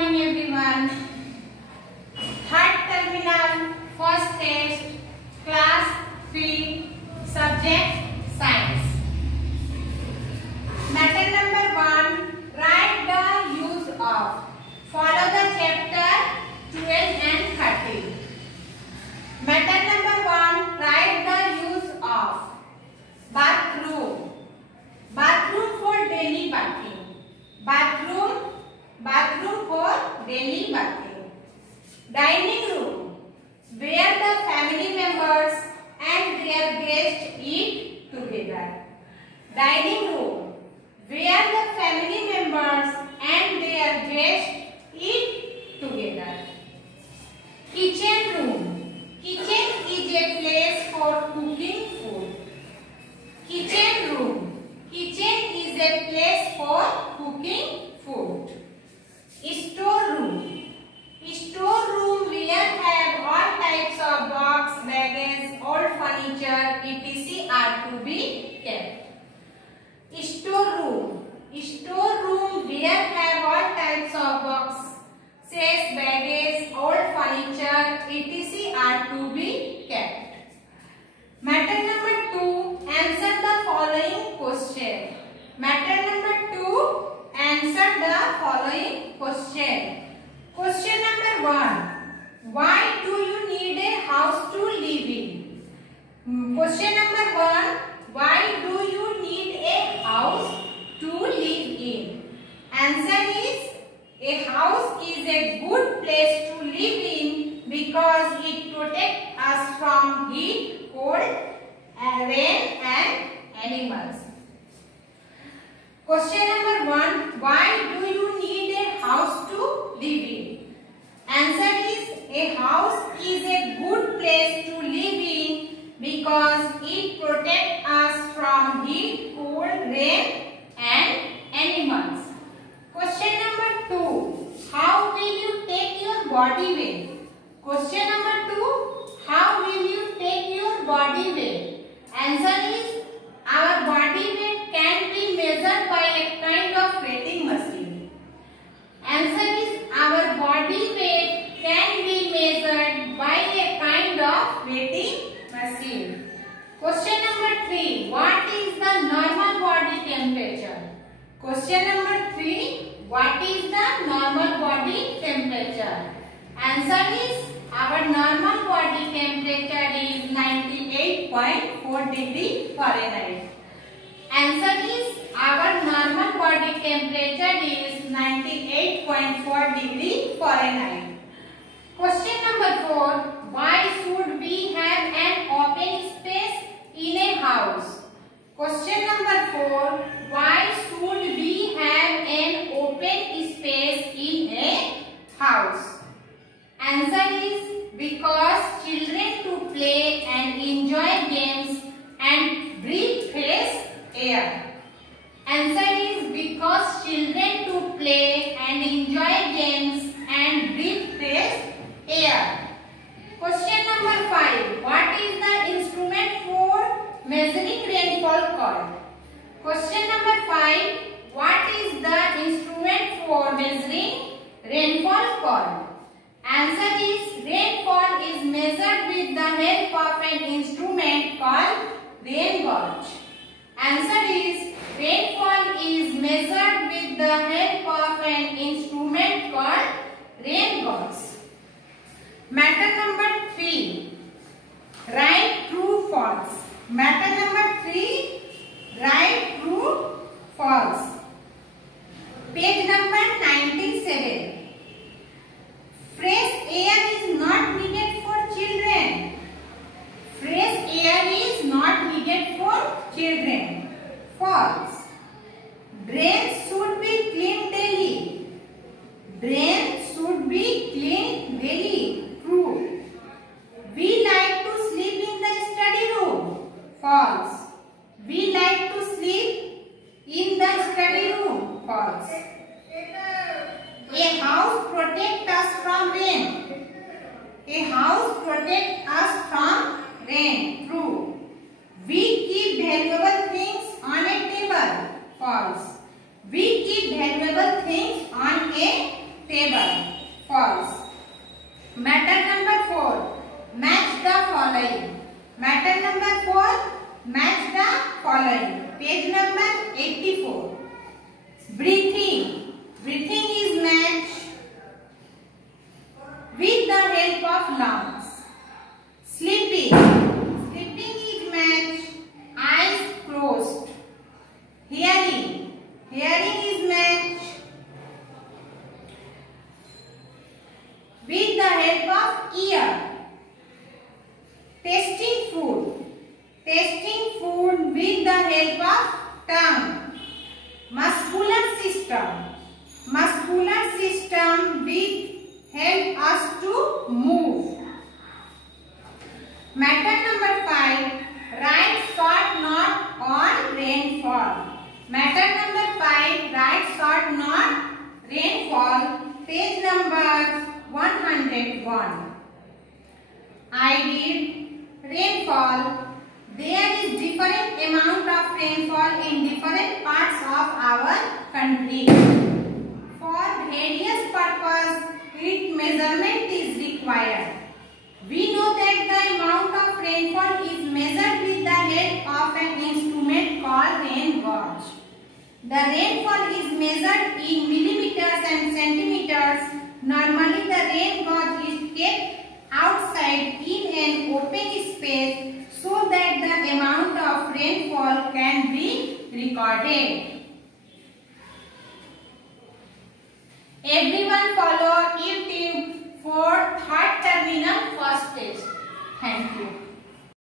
morning everyone. Third terminal, first test, class 3, subject science. Matter number 1, write the use of. Follow the chapter 12 and 13. Matter number 1, write the use of. Bathroom. Bathroom for daily bathing. Bathroom for daily bathing. Dining room, where the family members and their guests eat together. Dining room, where the family members and their guests eat together. Kitchen room, kitchen is a place for cooking food. Kitchen room, kitchen is a place for cooking food. Storeroom where have all types of box, baggage, old furniture, etc. are to be kept. Storeroom where have all types of boxes, baggage, old furniture, etc. are to be kept. Matter number 2, answer the following question. Matter number 2, answer the following question. Question number 1. Why do you need a house to live in? Question number 1. Why do you need a house to live in? Answer is, a house is a good place to live in because it protects us from heat, cold, rain and animals. Question number 1. Why do you need a house to live in? Answer is, a house is a good place to live in because it protects us from heat, cold, rain and animals. Question number 2. How will you take your body weight? Question number 2. How will you take your body weight? Answer is, our body weight can be measured by a kind of weighing machine. Answer is, our body weight can be measured by a kind of weighing machine. Question number 3. What is the normal body temperature? Question number 3. What is the normal body temperature? Answer is, our normal body temperature is 98.4 degree Fahrenheit. Answer is, our normal body temperature is 98.4 degree Fahrenheit. Question number 4. Why should we have an open space in a house? Question number 4. Why should we have an open space in a house? Answer is, because children to play and enjoy games and breathe fresh air. Answer is, because children to play and enjoy games and breathe fresh air. Question number 5. What is the instrument for measuring rainfall called? Question number 5. What is the instrument for measuring rainfall called? Answer is, rainfall is measured with the help of an instrument called rain gauge. Answer is, rainfall is measured with the help of an instrument called rain gauge. Matter number 3. Write true, false. Matter number 3. Write true, false. Page number 97. Fresh air is not needed for children. Fresh air is not needed for children. False. Drains should be cleaned daily. Drains should be cleaned daily. True. We like to sleep in the study room. False. We like to sleep in the study room. False. A house protects us from rain. A house protects us from rain. True. We keep valuable things on a table. False. We keep valuable things on a table. Method number 4, match the following. Page number 84. Breathing. Breathing is matched with the help of lungs. Sleeping. Sleeping is matched eyes closed. Hearing. Hearing is matched with the help of ear. Tasting food. Tasting food with the help of tongue. Muscular system. Muscular system with help us to move. Method number 5. Write short note on rainfall. Method number 5. Write short note rainfall. Page number 101. I read rainfall. There is different amount of rainfall in different parts of our country. For various purpose, its measurement is required. We know that the amount of rainfall is measured with the help of an instrument called rain gauge. The rainfall is measured in millimeters and centimeters. Normally, the rain gauge is kept outside in an open space so that the amount of rainfall can be recorded. Everyone follow YouTube for third terminal first test. Thank you.